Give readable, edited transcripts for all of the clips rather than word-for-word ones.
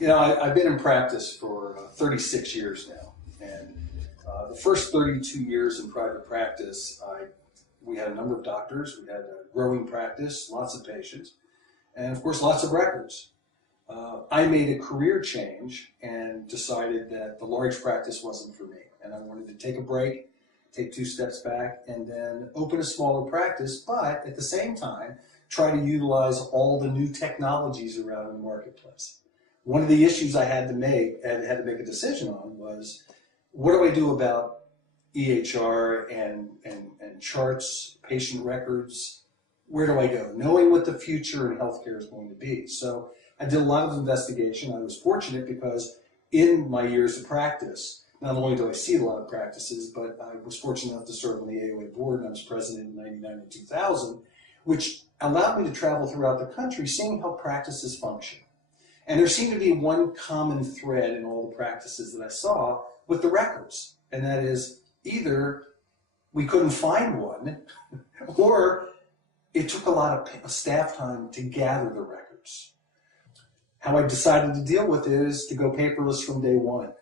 You know, I've been in practice for 36 years now, and the first 32 years in private practice, we had a number of doctors, we had a growing practice, lots of patients, and of course lots of records. I made a career change and decided that the large practice wasn't for me, and I wanted to take a break, take 2 steps back, and then open a smaller practice, but at the same time try to utilize all the new technologies around in the marketplace. One of the issues I had to make a decision on was, what do I do about EHR and charts, patient records? Where do I go? Knowing what the future in healthcare is going to be. So I did a lot of investigation. I was fortunate because in my years of practice, not only do I see a lot of practices, but I was fortunate enough to serve on the AOA board, and I was president in 99 and 2000, which allowed me to travel throughout the country seeing how practices function. And there seemed to be one common thread in all the practices that I saw with the records, and that is either we couldn't find one, or it took a lot of staff time to gather the records. How I decided to deal with it is to go paperless from day one,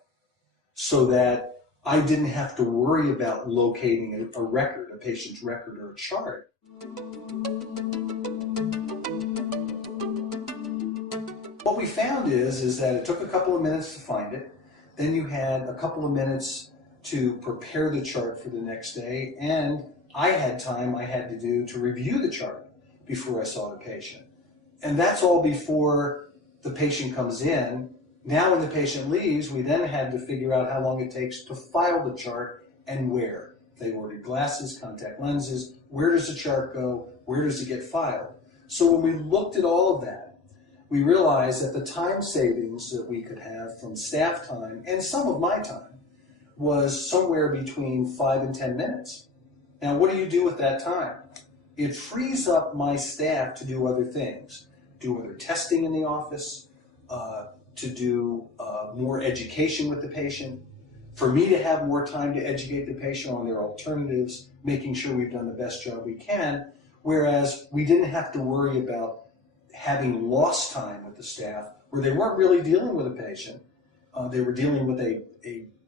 so that I didn't have to worry about locating a record, a patient's record or a chart. What we found is that it took a couple of minutes to find it, then you had a couple of minutes to prepare the chart for the next day, and I had time I had to do to review the chart before I saw the patient. And that's all before the patient comes in. Now when the patient leaves, we then had to figure out how long it takes to file the chart and where. If they ordered glasses, contact lenses, where does the chart go? Where does it get filed? So when we looked at all of that, we realized that the time savings that we could have from staff time, and some of my time, was somewhere between 5 and 10 minutes. Now, what do you do with that time? It frees up my staff to do other things, do other testing in the office, to do more education with the patient, for me to have more time to educate the patient on their alternatives, making sure we've done the best job we can, whereas we didn't have to worry about having lost time with the staff where they weren't really dealing with a patient. They were dealing with a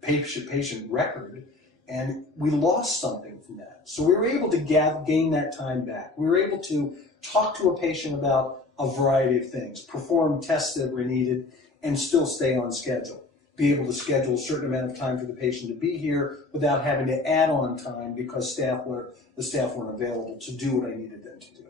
patient record, and we lost something from that. So we were able to gain that time back. We were able to talk to a patient about a variety of things, perform tests that were needed, and still stay on schedule. Be able to schedule a certain amount of time for the patient to be here without having to add on time because the staff weren't available to do what I needed them to do.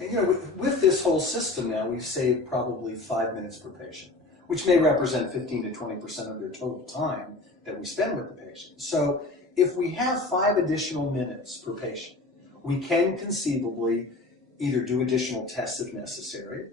You know, with this whole system now, we've saved probably 5 minutes per patient, which may represent 15 to 20% of their total time that we spend with the patient. So if we have 5 additional minutes per patient, we can conceivably either do additional tests if necessary,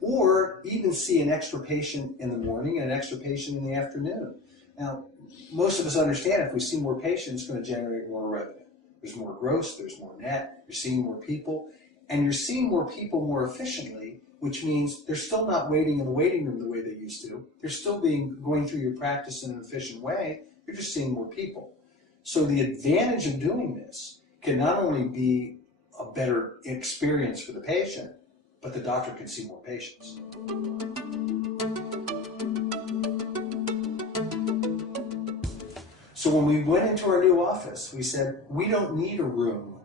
or even see an extra patient in the morning and an extra patient in the afternoon. Now, most of us understand if we see more patients, it's going to generate more revenue. There's more gross, there's more net, you're seeing more people. And you're seeing more people more efficiently, which means they're still not waiting in the waiting room the way they used to. They're still going through your practice in an efficient way. You're just seeing more people. So the advantage of doing this can not only be a better experience for the patient, but the doctor can see more patients. So when we went into our new office, we said, we don't need a room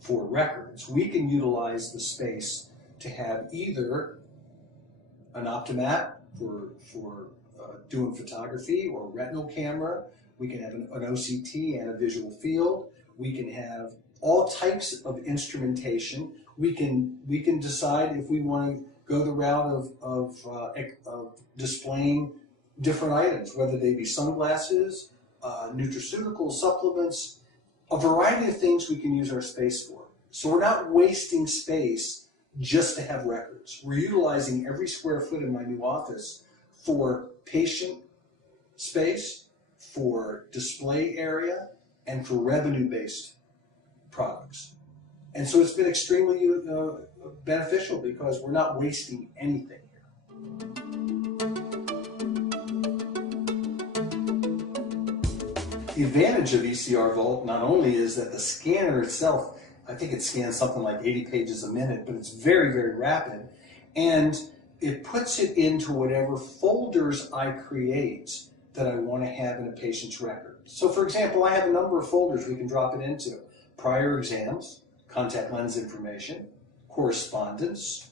for records. We can utilize the space to have either an optomat for doing photography or retinal camera. We can have an OCT and a visual field. We can have all types of instrumentation. We can decide if we want to go the route of displaying different items, whether they be sunglasses, nutraceutical supplements, a variety of things we can use our space for. So we're not wasting space just to have records. We're utilizing every square foot in my new office for patient space, for display area, and for revenue-based products. And so it's been extremely beneficial because we're not wasting anything here. The advantage of ECR Vault not only is that the scanner itself, I think it scans something like 80 pages a minute, but it's very, very rapid. And it puts it into whatever folders I create that I want to have in a patient's record. So for example, I have a number of folders we can drop it into. Prior exams, contact lens information, correspondence,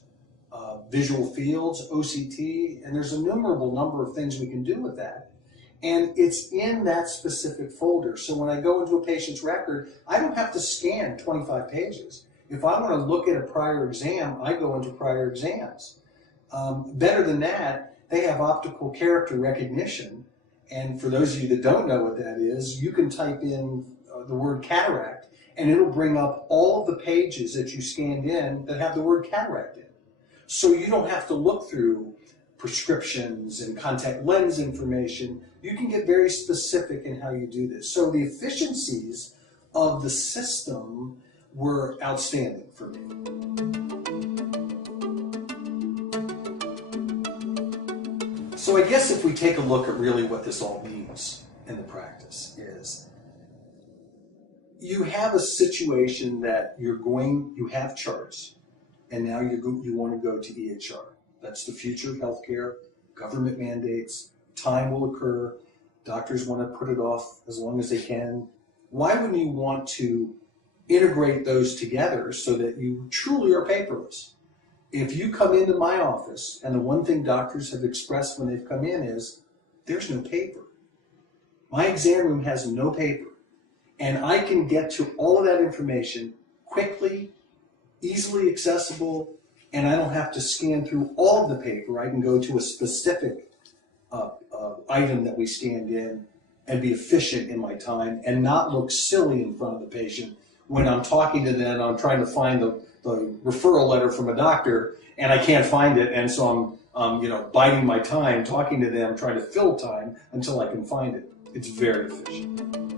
visual fields, OCT, and there's an innumerable number of things we can do with that. And it's in that specific folder. So when I go into a patient's record, I don't have to scan 25 pages. If I want to look at a prior exam, I go into prior exams. Better than that, they have optical character recognition. And for those of you that don't know what that is, you can type in the word cataract, and it'll bring up all of the pages that you scanned in that have the word cataract in. So you don't have to look through prescriptions and contact lens information. You can get very specific in how you do this. So the efficiencies of the system were outstanding for me. So I guess if we take a look at really what this all means in the practice is, you have a situation that you have charts, and now you want to go to EHR. That's the future of healthcare, government mandates, time will occur, doctors want to put it off as long as they can. Why wouldn't you want to integrate those together so that you truly are paperless? If you come into my office, and the one thing doctors have expressed when they've come in is, there's no paper. My exam room has no paper. And I can get to all of that information quickly, easily accessible, and I don't have to scan through all of the paper. I can go to a specific item that we scanned in and be efficient in my time and not look silly in front of the patient when I'm talking to them. I'm trying to find the referral letter from a doctor and I can't find it, and so I'm biding my time talking to them, trying to fill time until I can find it. It's very efficient.